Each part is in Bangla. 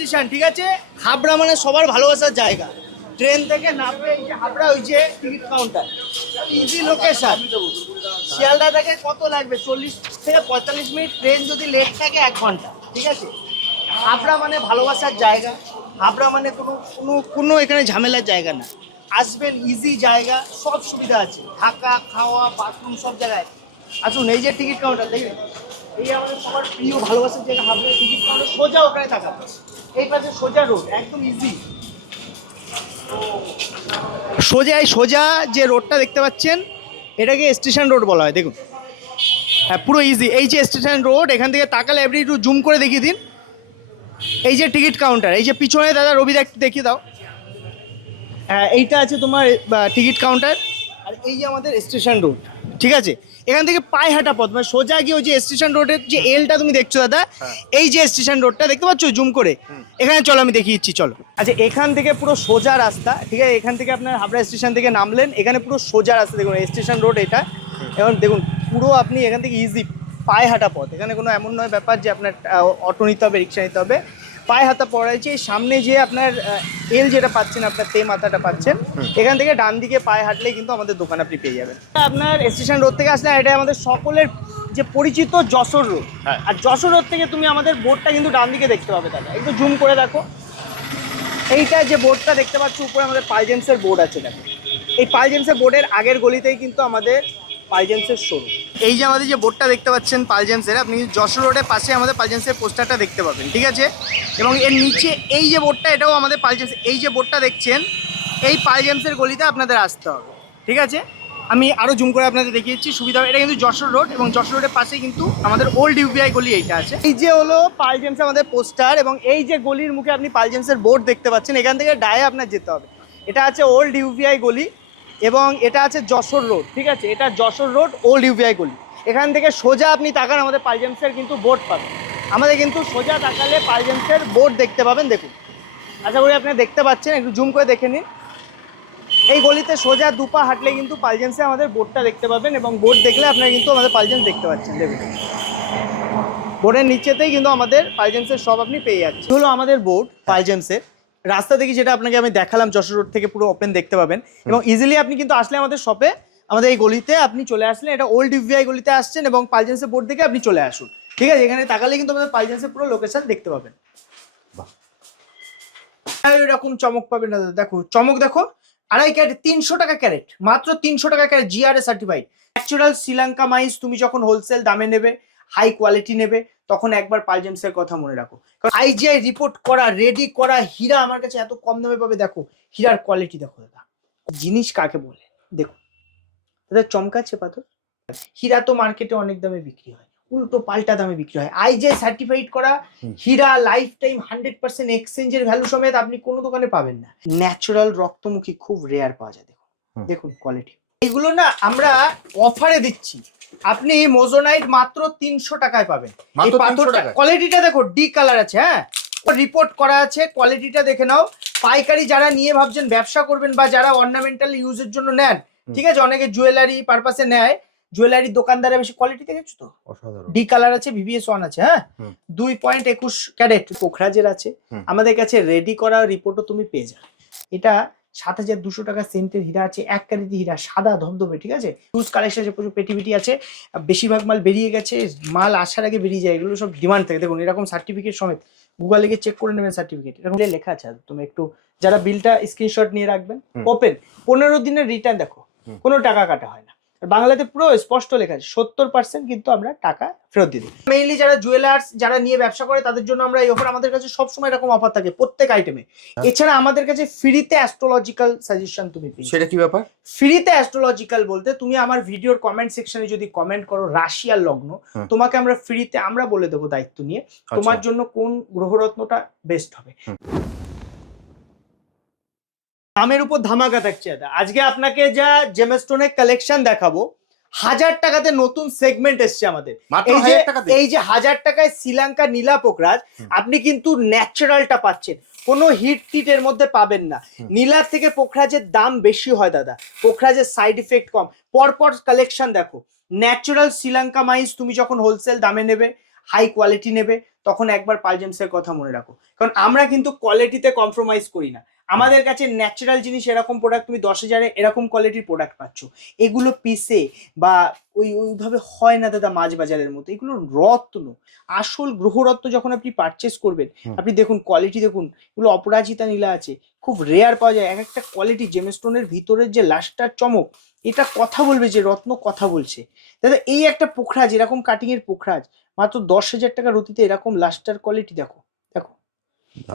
স্টেশন, ঠিক আছে? হাবড়া মানে সবার ভালোবাসার জায়গা। ট্রেন থেকে নামবে এই যে হাবড়া, ওই যে ticket counter, easy location. Sealdah থেকে কত লাগবে? 40 থেকে 45 মিনিট, ট্রেন যদি লেট থাকে 1 ঘন্টা, ঠিক আছে? হাবড়া মানে ভালোবাসার জায়গা, হাবড়া মানে কোনো কোনো কোনো এখানে ঝামেলার জায়গা না। আসবেন, ইজি জায়গা, সব সুবিধা আছে, থাকা খাওয়া বাথরুম সব জায়গায়। আসুন, এই যে টিকিট কাউন্টার দেখবেন, এই আমাদের সবার প্রিয় ভালোবাসার জায়গা হাবড়া টিকিট কাউন্টার, সোজা ওখানে থাকা, এই পাশে সোজা রোড, একদম ইজি। সোজা যে রোডটা দেখতে পাচ্ছেন, এটাকে স্টেশন রোড বলা হয়। দেখুন, হ্যাঁ পুরো ইজি। এই যে স্টেশন রোড, এখান থেকে তাকালে আপনি একটু জুম করে দেখিয়ে দিন। এই যে টিকিট কাউন্টার, এই যে পিছনে দাদা রবি দেখিয়ে দাও। হ্যাঁ, এইটা আছে তোমার টিকিট কাউন্টার, আর এই যে আমাদের স্টেশন রোড, ঠিক আছে? এখান থেকে পায়ে হাঁটা পথ, মানে সোজা গিয়ে ওই যে স্টেশন রোডের যে এলটা তুমি দেখছো দাদা, এই যে স্টেশন রোডটা দেখতে পাচ্ছ জুম করে, এখানে চলো আমি দেখিয়ে দিচ্ছি, চলো। আচ্ছা, এখান থেকে পুরো সোজা রাস্তা, ঠিক আছে? এখান থেকে আপনার হাবড়া স্টেশন থেকে নামলেন, এখানে পুরো সোজা রাস্তা, দেখুন স্টেশন রোড এটা। এখন দেখুন পুরো আপনি এখান থেকে ইজি পায়ে হাঁটা পথ, এখানে কোনো এমন নয় ব্যাপার যে আপনার অটো নিতে হবে, রিক্সা নিতে হবে, পায়ে হাতা পড়াইছে। সামনে যে আপনার এল যেটা পাচ্ছেন, আপনার তে মাথাটা পাচ্ছেন, এখান থেকে ডান দিকে পায়ে হাঁটলেই কিন্তু আমাদের দোকান আপনি পেয়ে যাবেন। আপনার স্টেশন রোড থেকে আসলে এটা আমাদের সকলের যে পরিচিত যশোর রোড, আর যশোর রোড থেকে তুমি আমাদের বোর্ডটা কিন্তু ডান দিকে দেখতে পাবে দাদা, একটু জুম করে দেখো। এইটা যে বোর্ডটা দেখতে পাচ্ছ উপরে, আমাদের পালজেন্সের বোর্ড আছে, দেখো এই পালজেন্সের বোর্ডের আগের গলিতেই কিন্তু আমাদের পালজেন্সের শোরুম। এই যে আমাদের যে বোর্ডটা দেখতে পাচ্ছেন পালজেন্সের, আপনি যশোর রোডের পাশে আমাদের পালজেন্সের পোস্টারটা দেখতে পাবেন, ঠিক আছে? এবং এর নিচে এই যে বোর্ডটা, এটাও আমাদের পালজেন্স। এই যে বোর্ডটা দেখছেন, এই পালজেন্সের গলিতে আপনাদের আসতে হবে, ঠিক আছে? আমি আরও জুম করে আপনাদের দেখিয়ে দিচ্ছি, সুবিধা হবে। এটা কিন্তু যশোর রোড, এবং যশোর রোডের পাশেই কিন্তু আমাদের ওল্ড ইউপিআই গলি এইটা আছে। এই যে হলো পালজেন্স আমাদের পোস্টার, এবং এই যে গলির মুখে আপনি পালজেন্সের বোর্ড দেখতে পাচ্ছেন, এখান থেকে ডায়ে আপনার যেতে হবে। এটা আছে ওল্ড ইউপিআই গলি, এবং এটা আছে যশোর রোড, ঠিক আছে? এটা যশোর রোড ওল্ড ইউপিআই গলি। এখান থেকে সোজা আপনি তাকান, আমাদের পালজেন্সের কিন্তু বোর্ড পাবেন। আমাদের কিন্তু সোজা তাকালে পালজেন্সের বোর্ড দেখতে পাবেন, দেখুন। আশা করি আপনি দেখতে পাচ্ছেন, একটু জুম করে দেখে নিন। এই গলিতে সোজা দুপা হাঁটলে কিন্তু পালজেন্সে আমাদের বোর্ডটা দেখতে পাবেন, এবং বোর্ড দেখলে আপনারা কিন্তু আমাদের পালজেন্স দেখতে পাচ্ছেন, দেখুন বোর্ডের নিচেতেই কিন্তু আমাদের পালজেন্সের সব আপনি পেয়ে যাচ্ছেন। হলো আমাদের বোর্ড পালজেন্সের, রাস্তা থেকে যেটা আপনাকে আমি দেখালাম, যশোর রোড থেকে পুরো ওপেন দেখতে পাবেন, এবং ইজিলি আপনি কিন্তু আসলে আমাদের শপে, আমাদের এই গলিতে আপনি চলে আসলেন, এটা ওল্ড ইউভিআই গলিতে আসছেন, এবং পালজেন্সের বোর্ড থেকে আপনি চলে আসুন, ঠিক আছে? এখানে তাকালে কিন্তু আমাদের পালজেন্সের পুরো লোকেশন দেখতে পাবেন। এরকম চমক পাবেন না, দেখো চমক দেখো, 2.5 ক্যারেট 300 টাকা ক্যারেট, মাত্র 300 টাকা carat, GRA certified natural Sri Lanka মাইস। তুমি যখন হোলসেল দামে নেবে, হাই কোয়ালিটি নেবে, তখন একবার পালজেমসের কথা মনে রাখো। কারণ আইজিআই রিপোর্ট করা, রেডি করা হীরা আমার কাছে এত কম দামে পাবে, দেখো হীরার কোয়ালিটি দেখো দাদা, জিনিস কাকে বলে দেখো দাদা, চমকাচ্ছে পাথর। হীরা তো মার্কেটে অনেক দামে বিক্রি হয়, উল্টো পাল্টা দামে বিক্রি হয়। আইজিআই সার্টিফাইড করা হীরা, লাইফ টাইম 100% এক্সচেঞ্জের ভ্যালু সমেত আপনি কোনো দোকানে পাবেন না। ন্যাচারাল রক্তমুখী খুব রেয়ার পাওয়া যায়, দেখুন দেখুন কোয়ালিটি। এগুলো না আমরা অফারে দিচ্ছি, আপনি মোজোনাইট মাত্র 300 টাকায় পাবেন। এই পাথরটা কোয়ালিটিটা দেখো, ডি কালার আছে, হ্যাঁ রিপোর্ট করা আছে, কোয়ালিটিটা দেখে নাও। পাইকারি যারা নিয়ে ভাবছেন ব্যবসা করবেন, বা যারা অর্নামেন্টাল ইউজের জন্য নেন, ঠিক আছে, অনেকে জুয়েলারি পারপাসে নেয়, জুয়েলারির দোকানদারে বেশি কোয়ালিটি দেখেছো তো, ডি কালার আছে, ভিভিএস 1 আছে, হ্যাঁ 2.21 ক্যারেট পোখরাজের আছে। আমাদের কাছে রেডি করা রিপোর্টও তুমি পেয়ে যাবে। এটা 7,200 টাকা সেন্টের হীরা আছে, 1 ক্যারেট হীরা, সাদা ধবধবে, ঠিক আছে? ইউজ কালেকশন আছে, প্রচুর পেটিবিটি আছে, বেশিরভাগ মাল বেরিয়ে গেছে, মাল আসার আগে বেরিয়ে যায়, এগুলো সব ডিমান্ড থাকে। দেখুন এরকম সার্টিফিকেট সমেত, গুগলে গিয়ে চেক করে নেবেন সার্টিফিকেট, এরকম লেখা আছে। তুমি একটু যারা বিলটা স্ক্রিনশট নিয়ে রাখবেন, ওপেন 15 দিনের রিটার্ন, দেখো কোনো টাকা কাটা হয় না। বাংলাতে পুরো স্পষ্ট লেখা আছে 70% কিন্তু আমরা টাকা ফেরত দিয়ে দিই। মেইনলি যারা জুয়েলার্স, যারা নিয়ে ব্যবসা করে, তাদের জন্য আমরা এই অফার, আমাদের কাছে সবসময় এরকম অফার থাকে প্রত্যেক আইটেমে। এছাড়া আমাদের কাছে ফ্রিতে অ্যাস্ট্রোলজিক্যাল সাজেশন তুমি পেয়ে। সেটা কি ব্যাপার? ফ্রিতে অ্যাস্ট্রোলজিক্যাল বলতে, তুমি আমার ভিডিওর কমেন্ট সেকশনে যদি কমেন্ট করো রাশি আর লগ্ন, তোমাকে আমরা ফ্রিতে আমরা বলে দেবো দায়িত্ব নিয়ে তোমার জন্য কোন গ্রহরত্নটা বেস্ট হবে। দামের উপর ধামাকা থাকছে দাদা। আজকে আপনাকে যা জেমস্টোনের কালেকশন দেখাবো, 1000 টাকাতে নতুন সেগমেন্ট এসছে আমাদের। এই যে 1000 টাকায় শ্রীলঙ্কা নীলা পোখরাজ, আপনি কিন্তু ন্যাচারালটা পাচ্ছেন, কোনো হিট টিট এর মধ্যে পাবেন না। নীলার থেকে পোখরাজের দাম বেশি হয় দাদা, পোখরাজের সাইড ইফেক্ট কম। পরপর কালেকশন দেখো, ন্যাচারাল শ্রীলঙ্কা মাইস তুমি যখন হোলসেল দামে নেবে, হাই কোয়ালিটি নেবে, তখন একবার পালজেমসের কথা মনে রাখো, কারণ আমরা কিন্তু কোয়ালিটিতে কম্প্রোমাইজ করি না। আমাদের কাছে ন্যাচারাল জিনিস, এরকম প্রোডাক্ট তুমি 10,000-এ এরকম কোয়ালিটির প্রোডাক্ট পাচ্ছ। এগুলো পিসে বা ওইভাবে হয় না দাদা মাছ বাজারের মতো। এগুলো রত্ন, আসল গ্রহরত্ন। যখন আপনি পারচেস করবেন আপনি দেখুন কোয়ালিটি দেখুন, এগুলো অপরাজিতা নীলা আছে, খুব রেয়ার পাওয়া যায়। এক একটা কোয়ালিটি, জেমস্টোনের ভিতরের যে লাস্টার চমক, এটা কথা বলবে যে রত্ন কথা বলছে। দাদা এই একটা পোখরাজ, এরকম কাটিং এর পোখরাজ মাত্র 10,000 টাকা রতিতে, এরকম লাস্টার কোয়ালিটি দেখো, দেখো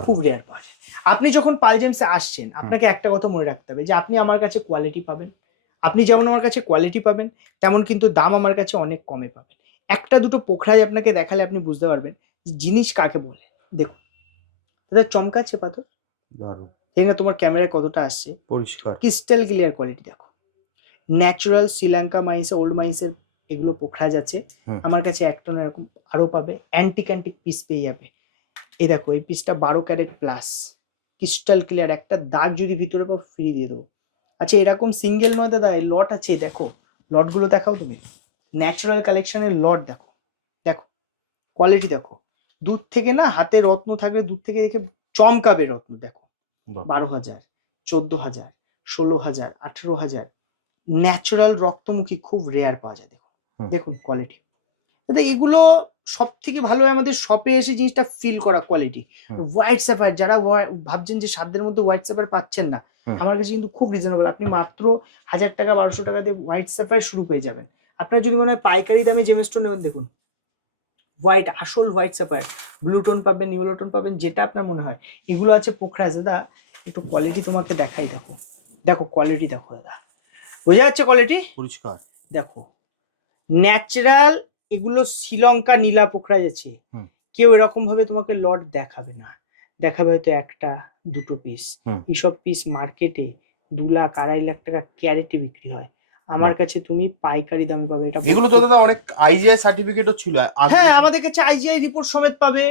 খুব রেয়ার পাওয়া যায়। আপনি যখন পালজেমসে আসছেন আপনাকে একটা কথা মনে রাখতে হবে যে আপনি আমার কাছে কোয়ালিটি পাবেন। আপনি যেমন আমার কাছে কোয়ালিটি পাবেন, তেমন কিন্তু দাম আমার কাছে অনেক কমে পাবেন। একটা দুটো পোখরাজ আপনাকে দেখালে আপনি বুঝতে পারবেন যে জিনিস কাকে বলে। দেখুন দাদা চমকাচ্ছে পাথর, দারুণ। এই না তোমার ক্যামেরায় কতটা আসছে, পরিষ্কার ক্রিস্টাল ক্লিয়ার কোয়ালিটি দেখো। ন্যাচারাল শ্রীলঙ্কা মাইস, ওল্ড মাইসের এগুলো পোখরাজ আছে আমার কাছে। একটা না এরকম আরো পাবে, অ্যান্টিক পিস পেয়ে যাবে। এই দেখো এই পিসটা 12 ক্যারেট প্লাস, ক্রিস্টাল ক্লিয়ার। একটা দাগ যদি ভিতরে পাও ফ্রি দিয়ে দেবো। আচ্ছা এরকম সিঙ্গেল নয় দাদা, এই লট আছে, দেখো লটগুলো দেখাও তুমি। ন্যাচারাল কালেকশনের লট দেখো, দেখো কোয়ালিটি দেখো। দূর থেকে না হাতে রত্ন থাকলে দূর থেকে দেখে চমকাবে রত্ন। দেখো 12,000, 14,000, 16,000, 18,000, ন্যাচারাল রক্তমুখী, খুব রেয়ার পাওয়া যায়। দেখুন দেখুন কোয়ালিটি দাদা। এগুলো সব থেকে ভালো হয় আমাদের শপে এসে জিনিসটা ফিল করা কোয়ালিটি। হোয়াইট স্যাফায়ার, যারা ভাবছেন যে সাধ্যের মধ্যে হোয়াইট স্যাফায়ার পাচ্ছেন না, আমার কাছে কিন্তু খুব রিজনেবল। আপনি মাত্র 1,000 টাকা 1,200 টাকা দিয়ে হোয়াইট স্যাফায়ার শুরু পেয়ে যাবেন। আপনার যদি মনে হয় পাইকারি দামে জেমস্টোন নেবেন, দেখুন হোয়াইট, আসল হোয়াইট স্যাফায়ার, ব্লু টোন পাবেন, ইয়েলো টোন পাবেন, যেটা আপনার মনে হয়। এগুলো আছে পোখরাজ দাদা। একটু কোয়ালিটি তোমাকে দেখাই, দেখো দেখো কোয়ালিটি দেখো দাদা, বোঝা যাচ্ছে কোয়ালিটি পরিষ্কার দেখো। ন্যাচারাল এগুলো শ্রীলঙ্কা নীলা পোখরাজ আছে। কেউ এরকম ভাবে তোমাকে লট দেখাবে না, দেখাবে হয়তো একটা দুটো পিস। এইসব পিস মার্কেটে 2 লাখ 2.5 লাখ টাকা ক্যারেটে বিক্রি হয়, আমার কাছে তুমি পাইকারি দামে পাবে। এটা এগুলো তো দাদা অনেক আইজিআই সার্টিফিকেটও ছিল। হ্যাঁ আমাদের কাছে আইজিআই রিপোর্ট সমেত পাবে,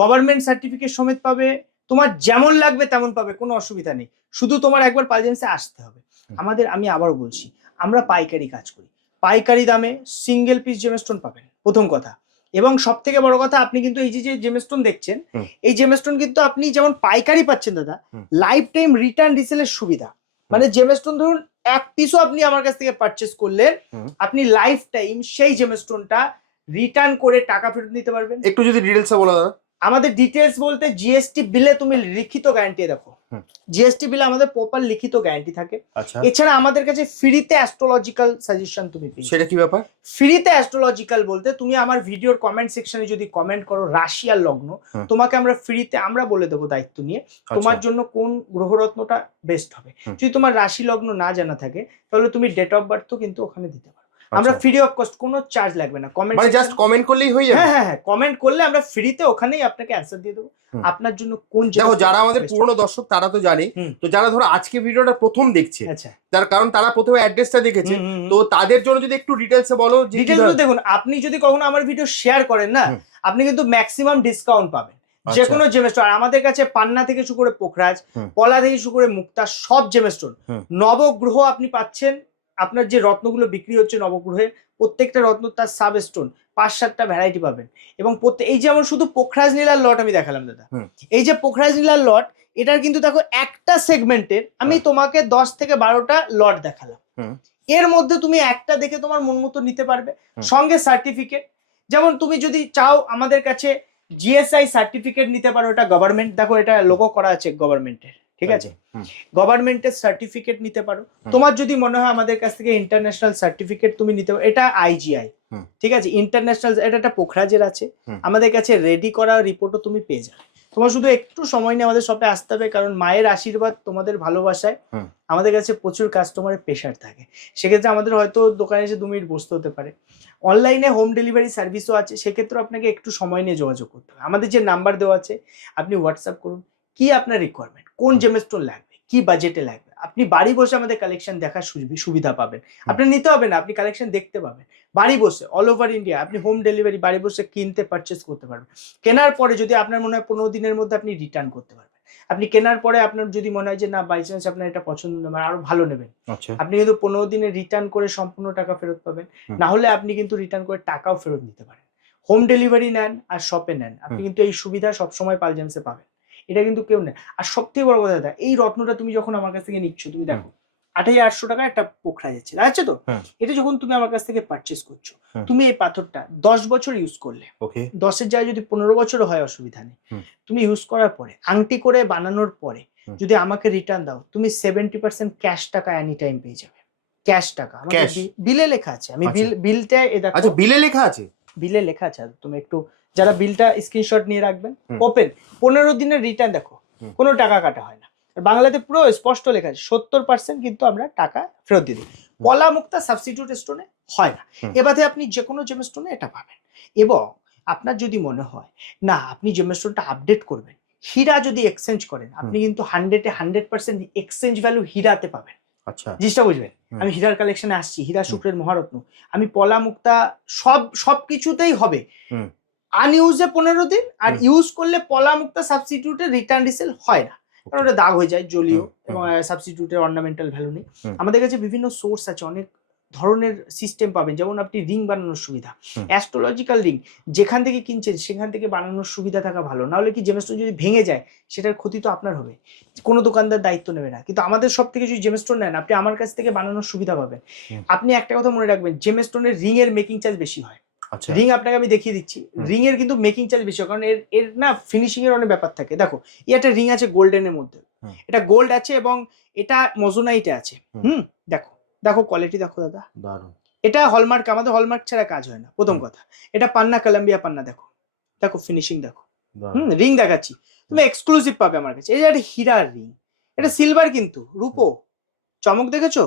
গভর্নমেন্ট সার্টিফিকেট সমেত পাবে, তোমার যেমন লাগবে তেমন পাবে, কোনো অসুবিধা নেই। শুধু তোমার একবার পালজেন্সে আসতে হবে। আমাদের, আমি আবারও বলছি, আমরা পাইকারি কাজ করি, পাইকারি দামে সিঙ্গেল পিস জেমস্টোন পাবেন, প্রথম কথা। এবং সব থেকে বড় কথা, আপনি কিন্তু এই যে জেমস্টোন দেখছেন, এই জেমস্টোন কিন্তু আপনি যেমন পাইকারি পাচ্ছেন দাদা, লাইফ টাইম রিটার্ন রিসেলের সুবিধা। মানে জেমস্টোন ধরুন এক পিসও আপনি আমার কাছ থেকে পারচেস করলেন, আপনি লাইফ টাইম সেই জেমস্টোনটা রিটার্ন করে টাকা ফেরত নিতে পারবেন। একটু যদি ডিটেলসে বলো দাদা। আমাদের ডিটেলস বলতে জিএসটি বিলে তুমি লিখিত গ্যারান্টি দেখো, জিএসটি বিলে আমাদের প্রপার লিখিত গ্যারান্টি থাকে। এছাড়া আমাদের কাছে ফ্রিতে অ্যাস্ট্রোলজিক্যাল সাজেশন তুমি পেয়ে। সেটা কি ব্যাপার? ফ্রিতে অ্যাস্ট্রোলজিক্যাল বলতে তুমি আমার ভিডিওর কমেন্ট সেকশনে যদি কমেন্ট করো রাশি আর লগ্ন, তোমাকে আমরা ফ্রিতে আমরা বলে দেবো দায়িত্ব নিয়ে তোমার জন্য কোন গ্রহরত্নটা বেস্ট হবে। যদি তোমার রাশি লগ্ন না জানা থাকে তাহলে তুমি ডেট অফ বার্থও কিন্তু ওখানে দিতে পারো। আমরা ফ্রি অফ কস্ট, কোনো চার্জ লাগবে না। কমেন্ট মানে জাস্ট কমেন্ট করলেই হয়ে যাবে। হ্যাঁ হ্যাঁ, কমেন্ট করলে আমরা ফ্রিতে ওখানেই আপনাকে অ্যানসার দিয়ে দেবো আপনার জন্য কোন। দেখো যারা আমাদের পুরনো দর্শক তারা তো জানে, তো যারা ধরো আজকে ভিডিওটা প্রথম দেখছে, আচ্ছা তার কারণ তারা প্রথমে অ্যাড্রেসটা দেখেছে, তো তাদের জন্য যদি একটু ডিটেলসে বলো। ডিটেলস দেখুন, আপনি যদি কখনো আমার ভিডিও শেয়ার করেন না, আপনি কিন্তু ম্যাক্সিমাম ডিসকাউন্ট পাবেন যে কোনো জেমস্টোন। আমাদের কাছে পান্না থেকে শুরু করে পোখরাজ, পলা থেকে শুরু করে মুক্তা, সব জেমস্টোন। নবগ্রহ আপনি পাচ্ছেন, আপনার যে রত্নগুলো বিক্রি হচ্ছে নবগ্রহের প্রত্যেকটা রত্ন তার সাব স্টোন 5-7টা ভ্যারাইটি পাবেন। এবং এই যেমন শুধু পোখরাজ নীলার লট আমি দেখালাম দাদা, এই যে পোখরাজ নীলার লট, এটার কিন্তু দেখো একটা সেগমেন্টের আমি তোমাকে 10 থেকে 12টা লট দেখালাম। এর মধ্যে তুমি একটা দেখে তোমার মন মতো নিতে পারবে, সঙ্গে সার্টিফিকেট। যেমন তুমি যদি চাও আমাদের কাছে জিএসআই সার্টিফিকেট নিতে পারো, এটা গভর্নমেন্ট, দেখো এটা লোগো করা আছে গভর্নমেন্টের, ঠিক আছে, গভর্নমেন্টের সার্টিফিকেট নিতে পারো। তোমার যদি মনে হয় আমাদের কাছ থেকে ইন্টারন্যাশনাল সার্টিফিকেট তুমি নিতে পারো, এটা আইজিআই, ঠিক আছে, ইন্টারন্যাশনাল। এটা একটা পোখরাজের আছে, আমাদের কাছে রেডি করা রিপোর্টও তুমি পেয়ে যাবে। তোমার শুধু একটু সময় নিয়ে আমাদের শপে আসতে হবে, কারণ মায়ের আশীর্বাদ তোমাদের ভালোবাসায় আমাদের কাছে প্রচুর কাস্টমারের প্রেশার থাকে। সেক্ষেত্রে আমাদের হয়তো দোকানে এসে 2 মিনিট বসতে হতে পারে। অনলাইনে হোম ডেলিভারি সার্ভিসও আছে, সেক্ষেত্রে আপনাকে একটু সময় নিয়ে যোগাযোগ করতে হবে। আমাদের যে নাম্বার দেওয়া আছে আপনি হোয়াটসঅ্যাপ করুন, কি আপনার রিকোয়ারমেন্ট, কোন জেমস্টোন লাগবে, কি বাজেটে লাগবে, আপনি বাড়ি বসে আমাদের কালেকশন দেখার সুবিধা পাবেন। আপনি নিতে হবে না, আপনি কালেকশন দেখতে পাবেন বাড়ি বসে, অল ওভার ইন্ডিয়া। আপনি হোম ডেলিভারি বাড়ি বসে কিনতে পারচেস করতে পারবেন। কেনার পরে যদি আপনার মনে হয় 15 দিনের মধ্যে আপনি রিটার্ন করতে পারবেন। আপনি কেনার পরে আপনার যদি মনে হয় যে না বাই চান্স আপনার এটা পছন্দ না, আরো ভালো নেবেন, আপনি কিন্তু 15 দিনে রিটার্ন করে সম্পূর্ণ টাকা ফেরত পাবেন। না হলে আপনি কিন্তু রিটার্ন করে টাকাও ফেরত নিতে পারেন, হোম ডেলিভারি নেন আর শপে নেন, আপনি কিন্তু এই সুবিধা সবসময় পালজেমসে পাবেন, এটা কিন্তু কেউ নেই। আর সব থেকে বড় কথা দাদা, এই রত্নটা তুমি যখন আমার কাছ থেকে নিচ্ছ, তুমি দেখো 2800 টাকা একটা পোখরা যাচ্ছে, আছে তো? এটা যখন তুমি আমার কাছ থেকে পারচেস করছো, তুমি এই পাথরটা 10 বছর ইউজ করলে, 10-এর জায়গায় যদি 15 বছরও হয় অসুবিধা নেই, তুমি ইউজ করার পরে আংটি করে বানানোর পরে যদি আমাকে রিটার্ন দাও, তুমি 70% ক্যাশ টাকা এনি টাইম পেয়ে যাবে। ক্যাশ টাকা আমাদের বিলে লেখা আছে, আমি বিলটা দেখো। আচ্ছা, বিলে লেখা আছে? বিলে লেখা আছে, তুমি একটু যারা বিলটা স্ক্রিনশট নিয়ে রাখবেন, ওপেন 15 দিনের রিটার্ন, দেখো কোনো টাকা কাটা হয় না। বাংলাতে পুরো স্পষ্ট লেখা আছে 70% কিন্তু আমরা টাকা ফেরত দিয়ে দিই। পলা মুক্তা সাবস্টিটিউট স্টোনে হয় না, এবারে আপনি যে কোনো জেম স্টোনে এটা পাবেন। এবং আপনার যদি মনে হয় না আপনি জেম স্টোনটা আপডেট করবেন, হীরা যদি এক্সচেঞ্জ করেন, আপনি কিন্তু 100% এক্সচেঞ্জ ভ্যালু হীরাতে পাবেন। আচ্ছা, জিনিসটা বুঝবেন। আমি হীরার কালেকশনে আসছি, হীরা শুক্রের মহারত্ন, আমি পলা মুক্তা সব কিছুতেই হবে আনইউজে 15 দিন, আর ইউজ করলে পলা মুক্তা সাবস্টিটিউটে রিটার্ন রিসেল হয় না, কারণ ওটা দাগ হয়ে যায় জলীয়, এবং সাবস্টিটিউটের অর্নামেন্টাল ভ্যালু নেই। আমাদের কাছে বিভিন্ন সোর্স আছে, অনেক ধরনের সিস্টেম পাবেন, যেমন আপনি রিং বানানোর সুবিধা, অ্যাস্ট্রোলজিক্যাল রিং যেখান থেকে কিনছেন সেখান থেকে বানানোর সুবিধা থাকা ভালো, না হলে কি জেমস্টোন যদি ভেঙে যায় সেটার ক্ষতি তো আপনার হবে, কোনো দোকানদার দায়িত্ব নেবে না। কিন্তু আমাদের সব থেকে যদি জেমস্টোন নেন, আপনি আমার কাছ থেকে বানানোর সুবিধা পাবেন। আপনি একটা কথা মনে রাখবেন, জেমস্টোনের রিং এর মেকিং চার্জ বেশি হয়। রিং আপনাকে আমি দেখিয়ে দিচ্ছি, রিং এর কিন্তু মেকিং চার্জ বেশি হয়, কারণ এর না ফিনিশিং এর অনেক ব্যাপার থাকে। দেখো এই একটা রিং আছে গোল্ডেনের মধ্যে, এটা গোল্ড আছে এবং এটা মজোনাইটে আছে। দেখো দেখো কোয়ালিটি দেখো দাদা, দারুণ। এটা হলমার্ক, আমাদের হলমার্ক ছাড়া কাজ হয় না, প্রথম কথা। এটা পান্না, কলম্বিয়া পান্না, দেখো দেখো ফিনিশিং দেখো। রিং দেখাচ্ছি, তুমি এক্সক্লুসিভ পাবে আমার কাছে। এটা একটা হীরার রিং, এটা সিলভার কিন্তু রূপো, চমক দেখেছো?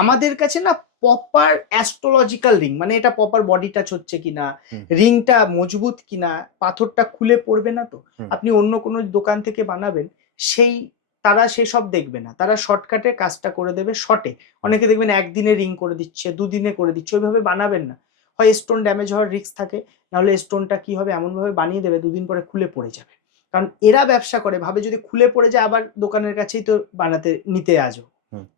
আমাদের কাছে না প্রপার অ্যাস্ট্রোলজিক্যাল রিং, মানে এটা প্রপার বডি টাচ হচ্ছে কিনা, রিংটা মজবুত কিনা, পাথরটা খুলে পড়বে না তো। আপনি অন্য কোনো দোকান থেকে বানাবেন, তারা সেসব দেখবে না, তারা শর্টকাটে কাজটা করে দেবে শর্টে। অনেকে দেখবেন একদিনে রিং করে দিচ্ছে, দুদিনে করে দিচ্ছে, ওইভাবে বানাবেন না। হয় স্টোন ড্যামেজ হওয়ার রিস্ক থাকে, নাহলে স্টোনটা কি হবে এমন ভাবে বানিয়ে দেবে দুদিন পরে খুলে পড়ে যাবে। কারণ এরা ব্যবসা করে, ভাবে যদি খুলে পড়ে যায় আবার দোকানের কাছেই তো বানাতে নিতে আসবো,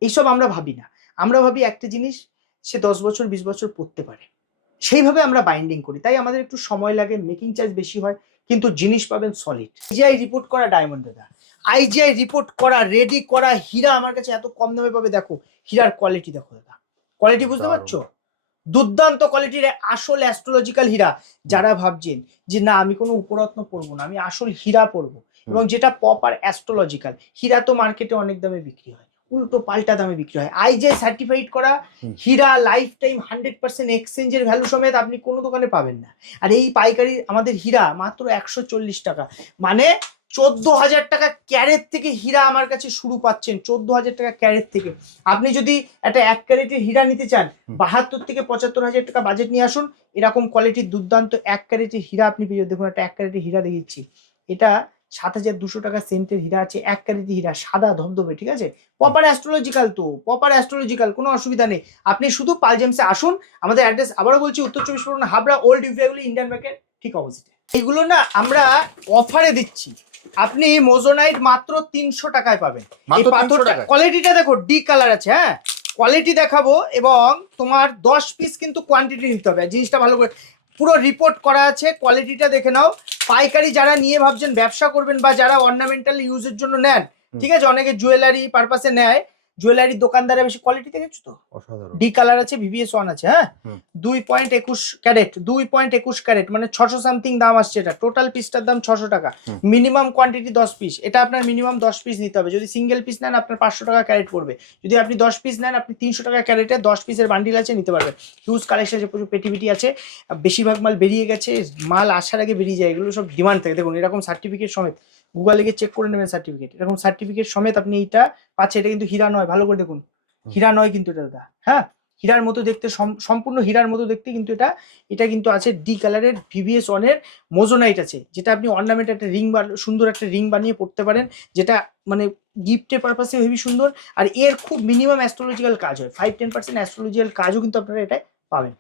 এইসব আমরা ভাবি না। আমরা ভাবি একটা জিনিস সে 10 বছর 20 বছর পড়তে পারে, সেইভাবে আমরা বাইন্ডিং করি। তাই আমাদের একটু সময় লাগে, মেকিং চার্জ বেশি হয়, কিন্তু জিনিস পাবেন সলিড। আইজিআই রিপোর্ট করা ডায়মন্ড দাদা, আইজিআই রিপোর্ট করা রেডি করা হীরা আমার কাছে এত কম দামে পাবে। দেখো হীরার কোয়ালিটি দেখো দাদা, কোয়ালিটি বুঝতে পারছো? দুর্দান্ত কোয়ালিটির আসল অ্যাস্ট্রোলজিক্যাল হীরা। যারা ভাবছেন যে না আমি কোনো উপরত্ন পরবো না, আমি আসল হীরা পরবো, এবং যেটা প্রপার অ্যাস্ট্রোলজিক্যাল হীরা, তো মার্কেটে অনেক দামে বিক্রি হয়, উল্টো পাল্টা দামে বিক্রি হয়। আইজিআই সার্টিফাইড করা হীরা লাইফ টাইম 100% এক্সচেঞ্জের ভ্যালু সমেত আপনি কোনো দোকানে পাবেন না। আর এই পাইকারি আমাদের হীরা মাত্র 140 টাকা, মানে 14,000 টাকা ক্যারেট থেকে হীরা আমার কাছে শুরু পাচ্ছেন। 14,000 টাকা ক্যারেট থেকে আপনি যদি একটা 1 ক্যারেটের হীরা নিতে চান, 72 থেকে 75,000 টাকা বাজেট নিয়ে আসুন, এরকম কোয়ালিটির দুর্দান্ত 1 ক্যারেটের হীরা আপনি পেয়ে যাবেন। দেখুন একটা 1 ক্যারেটের হীরা দেখিয়েছি, এটা 7,200 টাকা সেন্টের হীরা আছে, 1 ক্যারেটের হীরা, সাদা ধবধবে, ঠিক আছে? প্রপার অ্যাস্ট্রোলজিক্যাল, তো প্রপার অ্যাস্ট্রোলজিক্যাল, কোনো অসুবিধা নেই। আপনি শুধু পালজেমসে আসুন। আমাদের অ্যাড্রেস আবারও বলছি, উত্তর 24 পরগনা, হাবড়া, ওল্ড ইউপিআইগুলি ইন্ডিয়ান ব্যাংকের ঠিক অপোজিটে। এইগুলো না আমরা অফারে দিচ্ছি, আপনি মোজোনাইট মাত্র 300 টাকায় পাবেন। এই পাথরটা কোয়ালিটিটা দেখো, ডি কালার আছে, হ্যাঁ কোয়ালিটি দেখাবো, এবং তোমার 10 পিস কিন্তু কোয়ান্টিটি নিতে হবে। জিনিসটা ভালো করে পুরো রিপোর্ট করা আছে, কোয়ালিটিটা দেখে নাও। পাইকারি যারা নিয়ে ভাবছেন ব্যবসা করবেন, বা যারা অর্নামেন্টাল ইউজের জন্য নেন, ঠিক আছে, অনেকে জুয়েলারি পারপাসে নেয়, জুয়েলারির দোকানদারে বেশি কোয়ালিটি দেখেছো তো, ডি কালার আছে, ভিভিএস 1 আছে, হ্যাঁ 2.21 ক্যারেট, 2.21 ক্যারেট, মানে 600 সামথিং দাম আসছে। এটা টোটাল পিসটার দাম 600 টাকা, মিনিমাম কোয়ান্টিটি 10 পিস। এটা আপনার মিনিমাম 10 পিস নিতে হবে। যদি সিঙ্গেল পিস নেন আপনার 500 টাকা ক্যারেট পড়বে, যদি আপনি 10 পিস নেন আপনি 300 টাকা ক্যারেটে 10 পিসের বান্ডিল আছে, নিতে পারবেন। হিউজ কালেকশন আছে, প্রচুর পেটিভিটি আছে, বেশিরভাগ মাল বেরিয়ে গেছে, মাল আসার আগে বেরিয়ে যায়, এগুলো সব ডিমান্ড থাকে। দেখুন এরকম সার্টিফিকেট সমেত, গুগলে গিয়ে চেক করে নেবেন সার্টিফিকেট, এরকম সার্টিফিকেট সমেত আপনি এইটা পাচ্ছেন। এটা কিন্তু হীরা নয়, ভালো করে দেখুন, হীরা নয় কিন্তু এটা দাদা, হ্যাঁ হীরার মতো দেখতে, সম্পূর্ণ হীরার মতো দেখতে, কিন্তু এটা কিন্তু আছে ডি কালারের ভিভিএস 1 এর মোজোনাইট আছে, যেটা আপনি অর্নামেন্ট একটা রিং, সুন্দর একটা রিং বানিয়ে পড়তে পারেন, যেটা মানে গিফটের পারপাসে হেবি সুন্দর। আর এর খুব মিনিমাম অ্যাস্ট্রোলজিক্যাল কাজ হয়, 5-10% অ্যাস্ট্রোলজিক্যাল কাজও কিন্তু আপনারা এটা পাবেন।